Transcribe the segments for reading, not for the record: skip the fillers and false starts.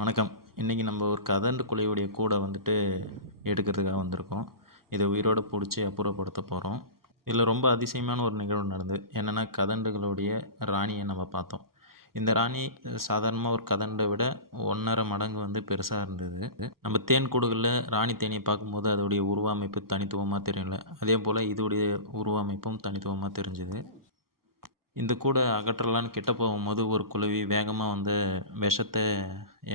வணக்கம். இன்றைக்கி நம்ம ஒரு கதண்டு குழியுடைய கூடை எடுக்கிறதுக்காக வந்திருக்கோம். இதை உயிரோடு பிடிச்சி அப்புறப்படுத்த போகிறோம். இதில் ரொம்ப அதிசயமான ஒரு நிகழ்வு நடந்தது. என்னென்னா, கதண்டுகளுடைய ராணியை நம்ம பார்த்தோம். இந்த ராணி சாதாரணமாக ஒரு கதண்டை விட 1.5 மடங்கு பெருசாக இருந்தது. நம்ம தேன் கூடுகளில் ராணி தேனியை பார்க்கும்போது அதோடைய உருவமைப்பு தனித்துவமாக தெரியல. அதே போல் இதோடைய உருவமைப்பும் தனித்துவமாக தெரிஞ்சுது. இந்த கூடை அகற்றலான்னு கிட்ட போகும்போது ஒரு குளவி வேகமாக விஷத்தை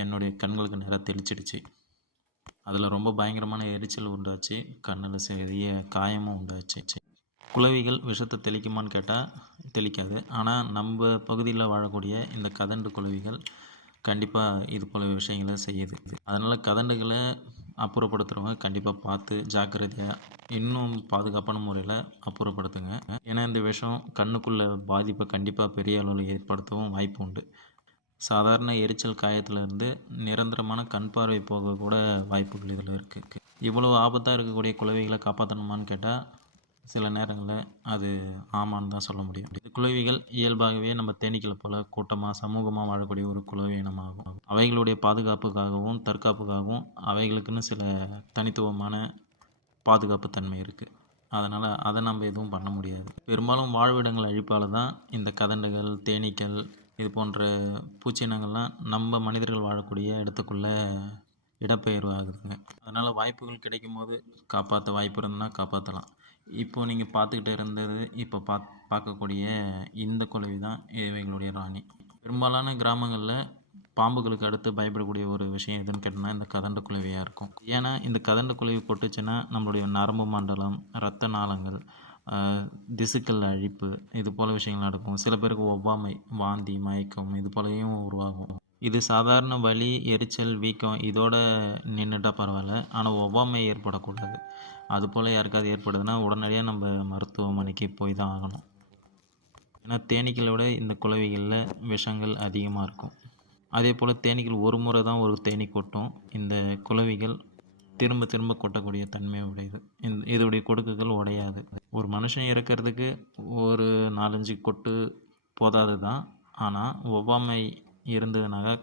என்னுடைய கண்களுக்கு நேராக தெளிச்சிடுச்சு. அதில் ரொம்ப பயங்கரமான எரிச்சல் உண்டாச்சு. கண்ணில் சிறிய காயமும் உண்டாச்சு. குளவிகள் விஷத்தை தெளிக்குமான்னு கேட்டால் தெளிக்காது. ஆனால் நம்ம பகுதியில் வாழக்கூடிய இந்த கதண்டு குளவிகள் கண்டிப்பாக இது போல விஷயங்களை செய்யுது. அதனால் கதண்டுகளை அப்புறப்படுத்துகிறவங்க கண்டிப்பாக பார்த்து ஜாக்கிரதையாக இன்னும் பாதுகாப்பான முறையில் அப்புறப்படுத்துங்க. ஏன்னா இந்த விஷம் கண்ணுக்குள்ளே பாதிப்பை கண்டிப்பாக பெரிய அளவில் ஏற்படுத்தவும் வாய்ப்பு உண்டு. சாதாரண எரிச்சல் காயத்திலேருந்து நிரந்தரமான கண் பார்வை போக கூட வாய்ப்புகள் இதில் இருக்குது. இவ்வளோ ஆபத்தாக இருக்கக்கூடிய குளவிகளை காப்பாற்றணுமான்னு கேட்டால் சில நேரங்களில் அது ஆமான்னு தான் சொல்ல முடியும். இந்த குளவிகள் இயல்பாகவே நம்ம தேனீக்களை போல் கூட்டமாக சமூகமாக வாழக்கூடிய ஒரு குளவி இனமாகும். அவைகளுடைய பாதுகாப்புக்காகவும் தற்காப்புக்காகவும் அவைகளுக்குன்னு சில தனித்துவமான பாதுகாப்பு தன்மை இருக்குது. அதனால் அதை நம்ம எதுவும் பண்ண முடியாது. பெரும்பாலும் வாழ்விடங்கள் அழிப்பால் தான் இந்த கதண்டுகள், தேனீக்கள் இது போன்ற பூச்சினங்கள்லாம் நம்ம மனிதர்கள் வாழக்கூடிய இடத்துக்குள்ளே இடப்பெயர்வு ஆகுதுங்க. அதனால் வாய்ப்புகள் கிடைக்கும் போது காப்பாற்ற வாய்ப்பு இருந்ததுன்னா காப்பாற்றலாம். இப்போது நீங்கள் பார்த்துக்கிட்டு இருந்தது இப்போ பார்க்கக்கூடிய இந்த குளவி தான் இவைகளுடைய ராணி. பெரும்பாலான கிராமங்களில் பாம்புகளுக்கு அடுத்து பயப்படக்கூடிய ஒரு விஷயம் எதுன்னு கேட்டோம்னா இந்த கதண்டு குளவியாக இருக்கும். ஏன்னா இந்த கதண்டு குளவி கொட்டுச்சுன்னா நம்மளுடைய நரம்பு மண்டலம், இரத்த நாளங்கள், திசுக்கள் அழிப்பு இது போல் விஷயங்கள் நடக்கும். சில பேருக்கு ஒவ்வாமை, வாந்தி, மயக்கம் இது போலையும் உருவாகும். இது சாதாரண வலி, எரிச்சல், வீக்கம் இதோட நின்றுட்டா பரவாயில்ல. ஆனால் ஒவ்வாமை ஏற்படக்கூடாது. அதுபோல் யாருக்காவது ஏற்படுதுன்னா உடனடியாக நம்ம மருத்துவமனைக்கு போய் தான் ஆகணும். ஏன்னா தேனீக்களை விட இந்த குளவிகளில் விஷங்கள் அதிகமாக இருக்கும். அதே போல் தேனீக்கள் ஒரு முறை தான் ஒரு தேனீ கொட்டும். இந்த குளவிகள் திரும்ப திரும்ப கொட்டக்கூடிய தன்மை உடையது. இதோடைய கொடுக்குகள் உடையாது. ஒரு மனுஷன் இறக்கிறதுக்கு ஒரு 4-5 கொட்டு போதாது தான். ஆனால் ஒவ்வாமை இருந்ததுனால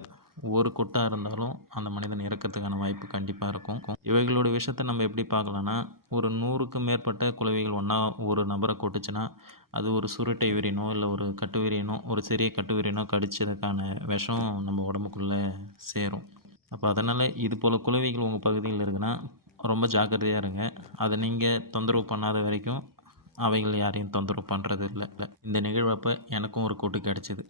ஒரு கொட்டாக இருந்தாலும் அந்த மனிதன் இறக்கிறதுக்கான வாய்ப்பு கண்டிப்பாக இருக்கும். இவைகளோட விஷயத்தை நம்ம எப்படி பார்க்கலான்னா, ஒரு 100க்கும் மேற்பட்ட குளவிகள் ஒன்றா ஒரு நபரை கொட்டுச்சுன்னா அது ஒரு சுருட்டை விரியனோ இல்லை ஒரு கட்டுவிரியனோ ஒரு சிறிய கட்டுவிரியனோ கடிச்சதுக்கான விஷம் நம்ம உடம்புக்குள்ளே சேரும். அப்போ அதனால் இது போல் குளவிகள் உங்கள் பகுதியில் இருக்குன்னா ரொம்ப ஜாக்கிரதையாக இருங்க. அதை நீங்கள் தொந்தரவு பண்ணாத வரைக்கும் அவைகள் யாரையும் தொந்தரவு பண்ணுறது இல்லை. இந்த நிகழ்வப்போ எனக்கும் ஒரு கொட்டு கிடச்சிது.